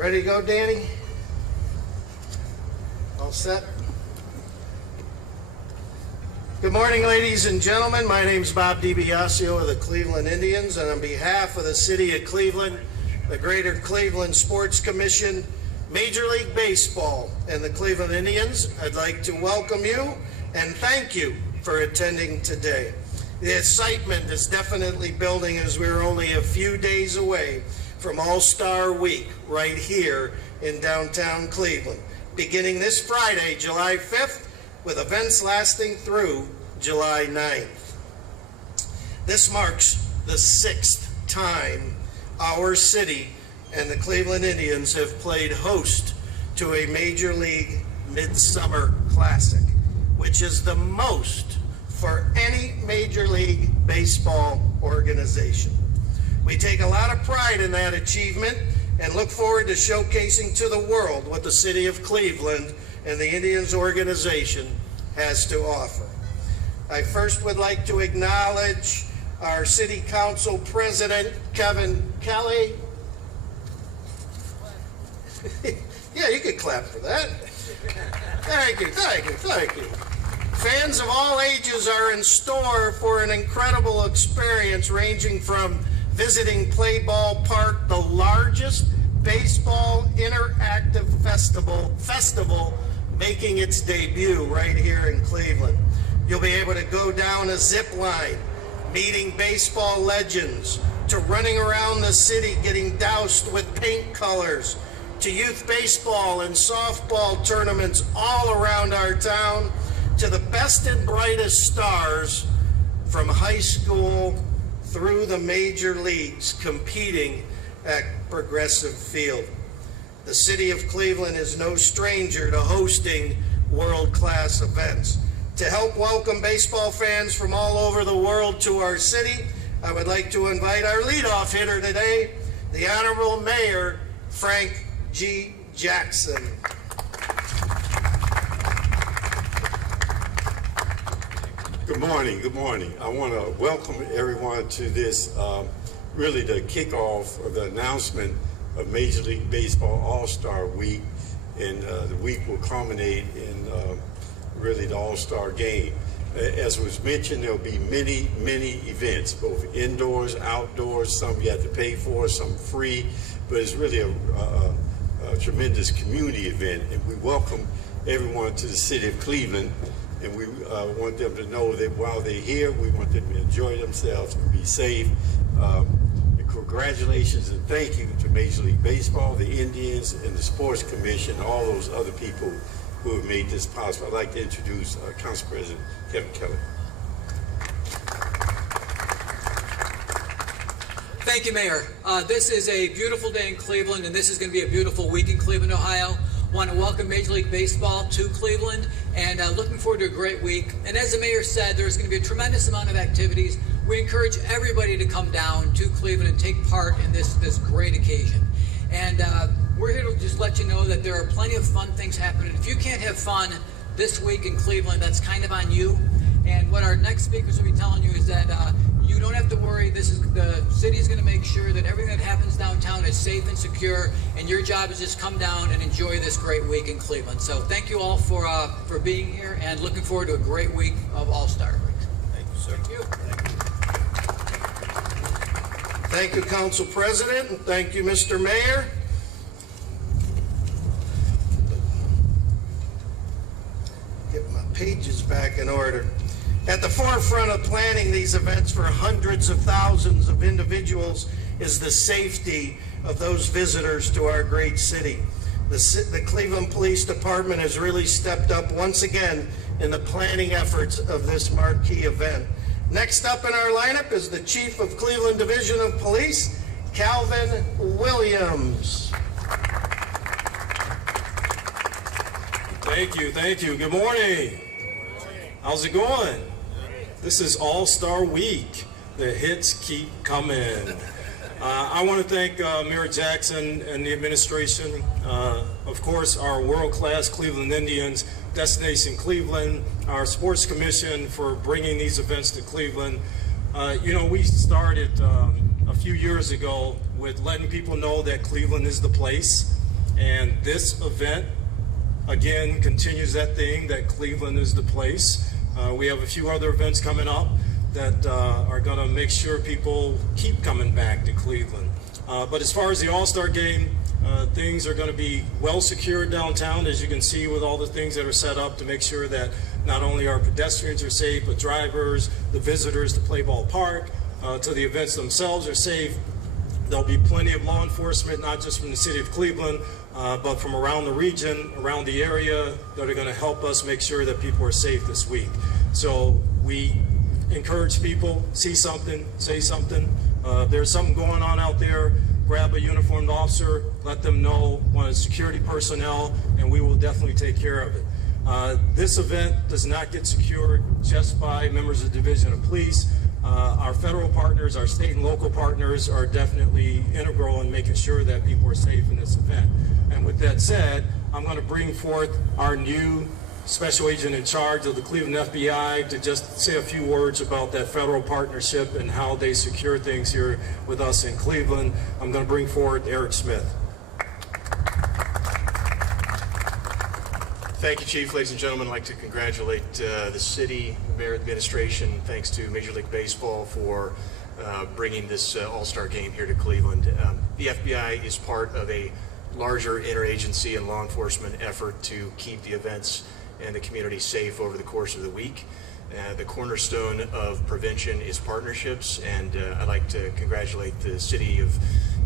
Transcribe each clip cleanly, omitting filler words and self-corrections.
Ready to go, Danny? All set? Good morning, ladies and gentlemen. My name is Bob DiBiasio of the Cleveland Indians, and on behalf of the City of Cleveland, the Greater Cleveland Sports Commission, Major League Baseball, and the Cleveland Indians, I'd like to welcome you and thank you for attending today. The excitement is definitely building as we're only a few days away from All-Star Week right here in downtown Cleveland, beginning this Friday, July 5th, with events lasting through July 9th. This marks the 6th time our city and the Cleveland Indians have played host to a Major League Midsummer Classic, which is the most for any Major League Baseball organization. We take a lot of pride in that achievement and look forward to showcasing to the world what the City of Cleveland and the Indians organization has to offer. I first would like to acknowledge our City Council President, Kevin Kelly. Yeah, you could clap for that. Thank you, thank you, thank you. Fans of all ages are in store for an incredible experience ranging from visiting Play Ball Park, the largest baseball interactive festival making its debut right here in Cleveland. You'll be able to go down a zip line, meeting baseball legends, to running around the city getting doused with paint colors, to youth baseball and softball tournaments all around our town, to the best and brightest stars from high school through the major leagues competing at Progressive Field. The City of Cleveland is no stranger to hosting world-class events. To help welcome baseball fans from all over the world to our city, I would like to invite our leadoff hitter today, the Honorable Mayor, Frank G. Jackson. Good morning, good morning. I want to welcome everyone to this, really the kickoff of the announcement of Major League Baseball All-Star Week, and the week will culminate in really the All-Star Game. As was mentioned, there will be many events, both indoors, outdoors, some you have to pay for, some free, but it's really a tremendous community event, and we welcome everyone to the City of Cleveland. And we want them to know that while they're here, we want them to enjoy themselves and be safe. And congratulations and thank you to Major League Baseball, the Indians, and the Sports Commission, all those other people who have made this possible. I'd like to introduce Council President Kevin Kelly. Thank you, Mayor. This is a beautiful day in Cleveland, and this is going to be a beautiful week in Cleveland, Ohio. Want to welcome Major League Baseball to Cleveland, and looking forward to a great week. And as the mayor said, there's going to be a tremendous amount of activities. We encourage everybody to come down to Cleveland and take part in this great occasion. And we're here to just let you know that there are plenty of fun things happening. If you can't have fun this week in Cleveland, that's kind of on you. And what our next speakers will be telling you is that you don't have to worry. The city is going to make sure that everything that happens downtown is safe and secure, and your job is just come down and enjoy this great week in Cleveland. So thank you all for being here, and looking forward to a great week of All-Star Week. Thank you, sir. Thank you. Thank you, Council President, and thank you, Mr. Mayor. Get my pages back in order. At the forefront of planning these events for hundreds of thousands of individuals is the safety of those visitors to our great city. The Cleveland Police Department has really stepped up once again in the planning efforts of this marquee event. Next up in our lineup is the Chief of Cleveland Division of Police, Calvin Williams. Thank you. Good morning. How's it going? This is All-Star Week. The hits keep coming. I want to thank Mayor Jackson and the administration, of course, our world-class Cleveland Indians, Destination Cleveland, our Sports Commission for bringing these events to Cleveland. We started a few years ago with letting people know that Cleveland is the place. And this event, again, continues that thing that Cleveland is the place. We have a few other events coming up that are going to make sure people keep coming back to Cleveland. But as far as the All-Star Game, things are going to be well secured downtown, as you can see with all the things that are set up to make sure that not only our pedestrians are safe, but drivers, the visitors to Play Ball Park, to the events themselves are safe. There'll be plenty of law enforcement, not just from the city of Cleveland, but from around the region, around the area, that are going to help us make sure that people are safe this week. So we encourage people, see something, say something. If there's something going on out there, grab a uniformed officer, let them know, one of the security personnel, and we will definitely take care of it. This event does not get secured just by members of the Division of Police. Our federal partners, our state and local partners are definitely integral in making sure that people are safe in this event. And with that said, I'm going to bring forth our new Special Agent in charge of the Cleveland FBI to just say a few words about that federal partnership and how they secure things here with us in Cleveland. I'm going to bring forward Eric Smith. Thank you, Chief. Ladies and gentlemen, I'd like to congratulate the city, mayor, administration, thanks to Major League Baseball for bringing this All-Star Game here to Cleveland. The FBI is part of a larger interagency and law enforcement effort to keep the events and the community safe over the course of the week. The cornerstone of prevention is partnerships, and I'd like to congratulate the city of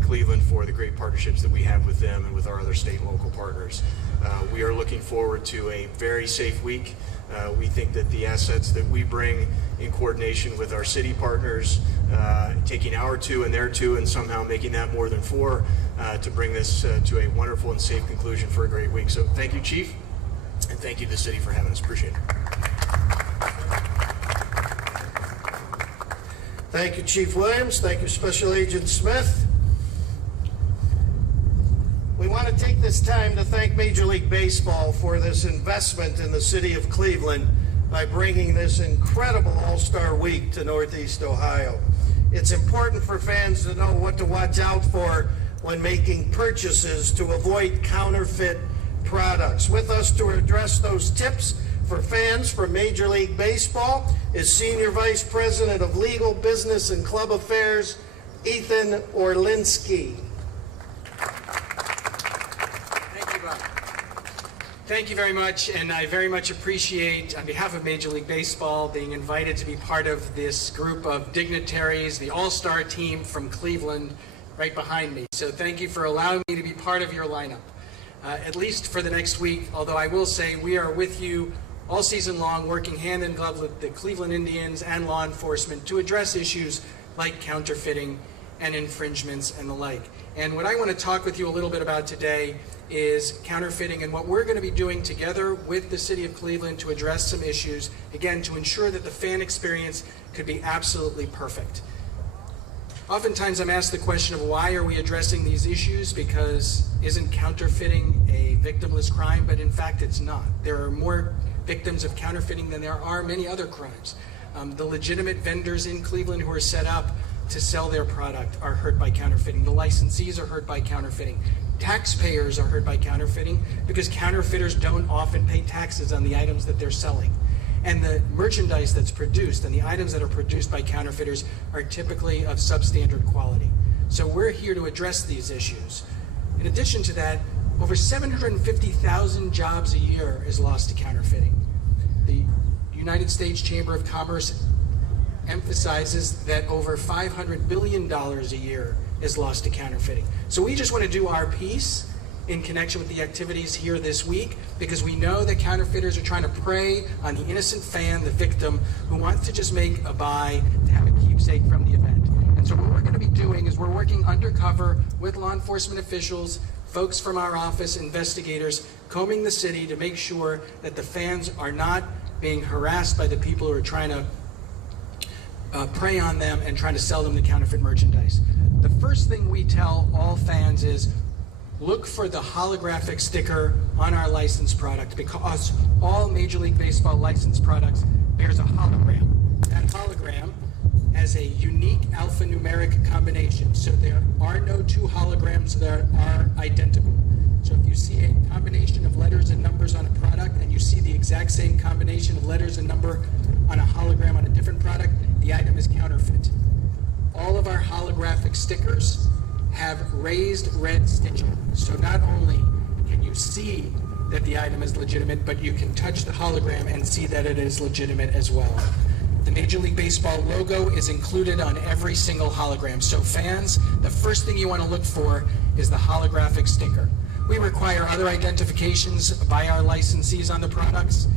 Cleveland for the great partnerships that we have with them and with our other state and local partners. We are looking forward to a very safe week. We think that the assets that we bring in coordination with our city partners, taking our two and their two and somehow making that more than four, to bring this to a wonderful and safe conclusion for a great week. So thank you, Chief, and thank you to the city for having us. Appreciate it. Thank you, Chief Williams. Thank you, Special Agent Smith. We want to take this time to thank Major League Baseball for this investment in the city of Cleveland by bringing this incredible All-Star Week to Northeast Ohio. It's important for fans to know what to watch out for when making purchases to avoid counterfeit products. With us to address those tips for fans from Major League Baseball is Senior Vice President of Legal, Business, and Club Affairs, Ethan Orlinski. Thank you very much, and I very much appreciate, on behalf of Major League Baseball, being invited to be part of this group of dignitaries, the All-Star team from Cleveland, right behind me. So thank you for allowing me to be part of your lineup, at least for the next week, although I will say we are with you all season long, working hand in glove with the Cleveland Indians and law enforcement to address issues like counterfeiting and infringements and the like. And what I want to talk with you a little bit about today is counterfeiting and what we're going to be doing together with the city of Cleveland to address some issues, again, to ensure that the fan experience could be absolutely perfect. Oftentimes I'm asked the question of why are we addressing these issues, because isn't counterfeiting a victimless crime? But in fact it's not. There are more victims of counterfeiting than there are many other crimes. The legitimate vendors in Cleveland who are set up to sell their product are hurt by counterfeiting. The licensees are hurt by counterfeiting. Taxpayers are hurt by counterfeiting because counterfeiters don't often pay taxes on the items that they're selling. And the merchandise that's produced and the items that are produced by counterfeiters are typically of substandard quality. So we're here to address these issues. In addition to that, over 750,000 jobs a year is lost to counterfeiting. The United States Chamber of Commerce emphasizes that over $500 billion a year is lost to counterfeiting. So we just want to do our piece in connection with the activities here this week, because we know that counterfeiters are trying to prey on the innocent fan, the victim, who wants to just make a buy to have a keepsake from the event. And so what we're going to be doing is we're working undercover with law enforcement officials, folks from our office, investigators, combing the city to make sure that the fans are not being harassed by the people who are trying to prey on them and trying to sell them the counterfeit merchandise. The first thing we tell all fans is look for the holographic sticker on our licensed product, because all Major League Baseball licensed products bears a hologram. That hologram has a unique alphanumeric combination, so there are no two holograms that are identical. So if you see a combination of letters and numbers on a product and you see the exact same combination of letters and number on a hologram on a different product, the item is counterfeit. All of our holographic stickers have raised red stitching. So not only can you see that the item is legitimate, but you can touch the hologram and see that it is legitimate as well. The Major League Baseball logo is included on every single hologram. So fans, the first thing you want to look for is the holographic sticker. We require other identifications by our licensees on the products.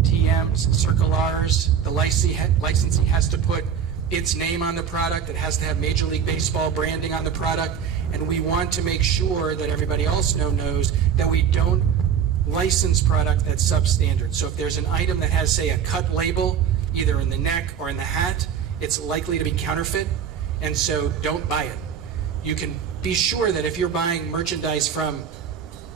TMs, Circle Rs, the licensee has to put its name on the product. It has to have Major League Baseball branding on the product. And we want to make sure that everybody else knows that we don't license product that's substandard. So if there's an item that has, say, a cut label, either in the neck or in the hat, it's likely to be counterfeit, and so don't buy it. You can be sure that if you're buying merchandise from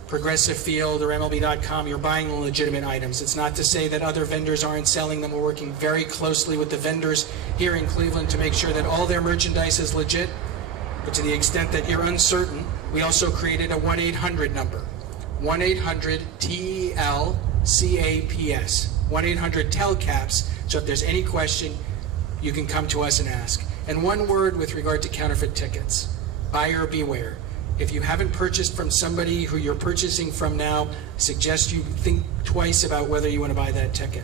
Progressive Field or MLB.com, you're buying legitimate items. It's not to say that other vendors aren't selling them. We're working very closely with the vendors here in Cleveland to make sure that all their merchandise is legit. But to the extent that you're uncertain, we also created a 1-800 number. 1-800-TELCAPS. 1-800-TELCAPS. So if there's any question, you can come to us and ask. And one word with regard to counterfeit tickets. Buyer beware. If you haven't purchased from somebody who you're purchasing from now, I suggest you think twice about whether you want to buy that ticket.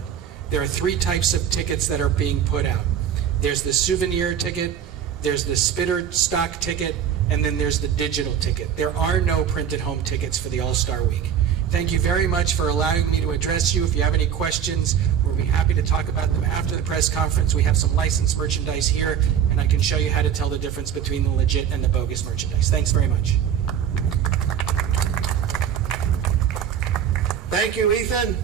There are 3 types of tickets that are being put out. There's the souvenir ticket, there's the spitter stock ticket, and then there's the digital ticket. There are no printed home tickets for the All-Star Week. Thank you very much for allowing me to address you. If you have any questions, we'll be happy to talk about them after the press conference. We have some licensed merchandise here, and I can show you how to tell the difference between the legit and the bogus merchandise. Thanks very much. Thank you, Ethan.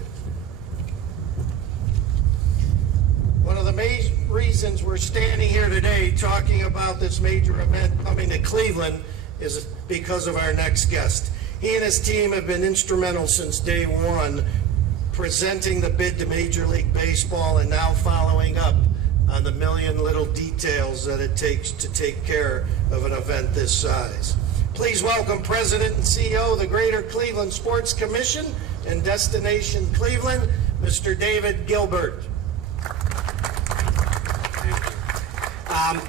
One of the main reasons we're standing here today talking about this major event coming to Cleveland is because of our next guest. He and his team have been instrumental since day one, presenting the bid to Major League Baseball and now following up on the million little details that it takes to take care of an event this size. Please welcome President and CEO of the Greater Cleveland Sports Commission and Destination Cleveland, Mr. David Gilbert.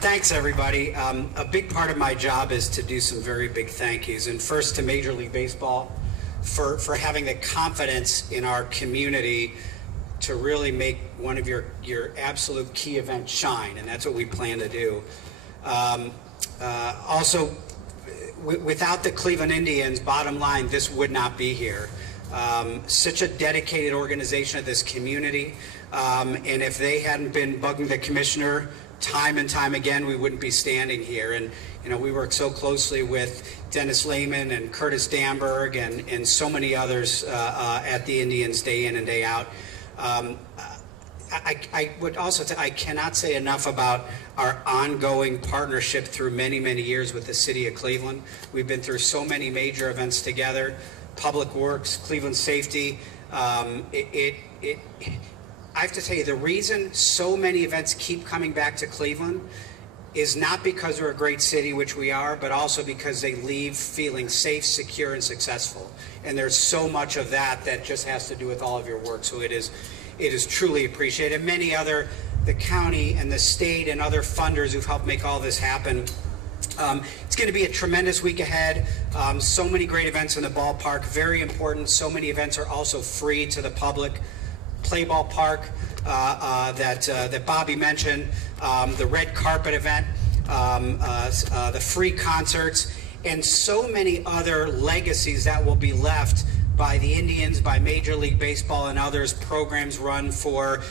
Thanks, everybody. A big part of my job is to do some very big thank yous. And first to Major League Baseball for having the confidence in our community to really make one of your absolute key events shine. And that's what we plan to do. Also, without the Cleveland Indians, bottom line, this would not be here. Such a dedicated organization of this community. And if they hadn't been bugging the commissioner time and time again, we wouldn't be standing here. And we work so closely with Dennis Lehman and Curtis Damberg and so many others at the Indians day in and day out. I would also say I cannot say enough about our ongoing partnership through many, many years with the city of Cleveland. We've been through so many major events together, Public Works, Cleveland Safety. I have to tell you, the reason so many events keep coming back to Cleveland is not because we're a great city, which we are, but also because they leave feeling safe, secure, and successful. And there's so much of that just has to do with all of your work. So it is truly appreciated. Many other, the county and the state and other funders who've helped make all this happen. It's going to be a tremendous week ahead. So many great events in the ballpark, very important. So many events are also free to the public. Play Ball Park that Bobby mentioned, the red carpet event, the free concerts, and so many other legacies that will be left by the Indians, by Major League Baseball and others, programs run for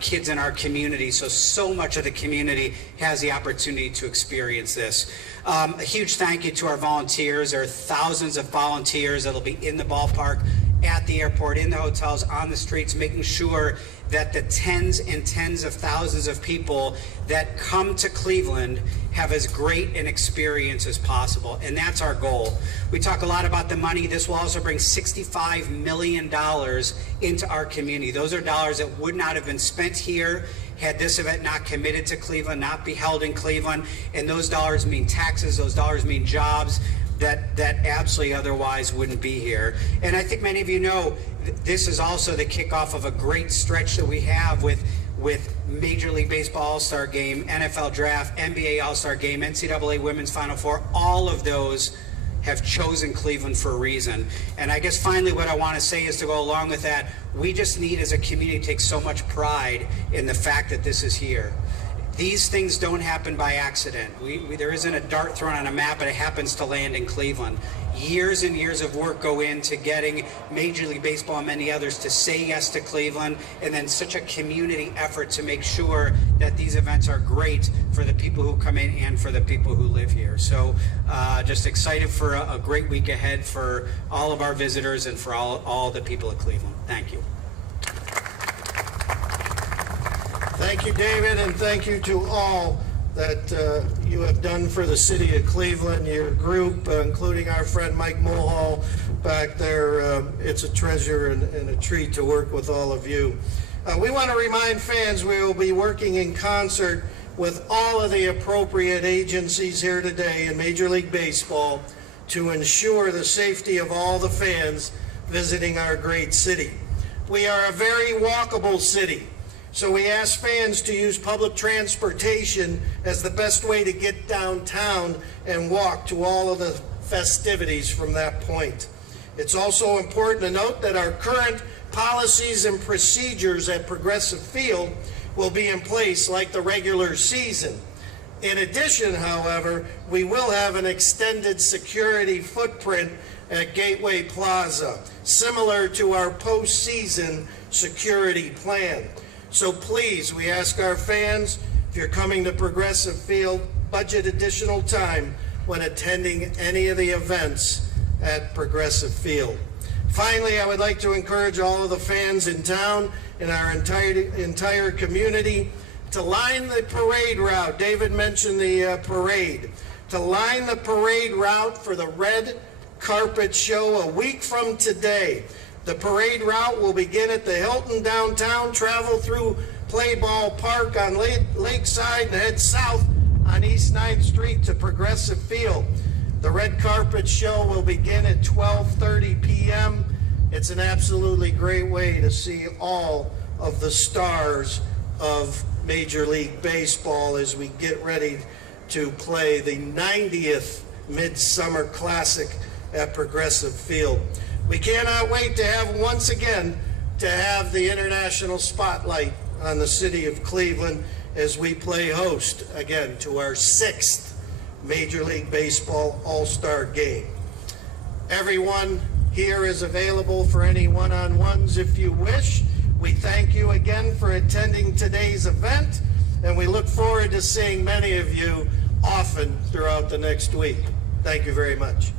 kids in our community. So much of the community has the opportunity to experience this. A huge thank you to our volunteers. There are thousands of volunteers that will be in the ballpark, at the airport, in the hotels, on the streets, making sure that the tens and tens of thousands of people that come to Cleveland have as great an experience as possible. And that's our goal. We talk a lot about the money. This will also bring $65 million into our community. Those are dollars that would not have been spent here had this event not committed to Cleveland, not be held in Cleveland. And those dollars mean taxes, those dollars mean jobs. that absolutely otherwise wouldn't be here. And I think many of you know this is also the kickoff of a great stretch that we have with Major League Baseball All-Star Game, NFL Draft, NBA All-Star Game, NCAA Women's Final Four. All of those have chosen Cleveland for a reason. And I guess finally what I want to say is, to go along with that, we just need as a community to take so much pride in the fact that this is here. These things don't happen by accident. There isn't a dart thrown on a map, but it happens to land in Cleveland. Years and years of work go into getting Major League Baseball and many others to say yes to Cleveland, and then such a community effort to make sure that these events are great for the people who come in and for the people who live here. So just excited for a great week ahead for all of our visitors and for all the people of Cleveland. Thank you. Thank you, David, and thank you to all that you have done for the city of Cleveland, your group, including our friend Mike Mulhall back there. It's a treasure and a treat to work with all of you. We want to remind fans we will be working in concert with all of the appropriate agencies here today in Major League Baseball to ensure the safety of all the fans visiting our great city. We are a very walkable city, so we ask fans to use public transportation as the best way to get downtown and walk to all of the festivities from that point. It's also important to note that our current policies and procedures at Progressive Field will be in place like the regular season. In addition, however, we will have an extended security footprint at Gateway Plaza, similar to our postseason security plan. So please, we ask our fans, if you're coming to Progressive Field, budget additional time when attending any of the events at Progressive Field. Finally, I would like to encourage all of the fans in town and our entire community to line the parade route. David mentioned the parade. To line the parade route for the red carpet show a week from today. The parade route will begin at the Hilton downtown, travel through Play Ball Park on Lakeside, and head south on East 9th Street to Progressive Field. The red carpet show will begin at 12:30 p.m. It's an absolutely great way to see all of the stars of Major League Baseball as we get ready to play the 90th Midsummer Classic at Progressive Field. We cannot wait to have, once again, to have the international spotlight on the city of Cleveland as we play host, again, to our 6th Major League Baseball All-Star Game. Everyone here is available for any one-on-ones if you wish. We thank you again for attending today's event, and we look forward to seeing many of you often throughout the next week. Thank you very much.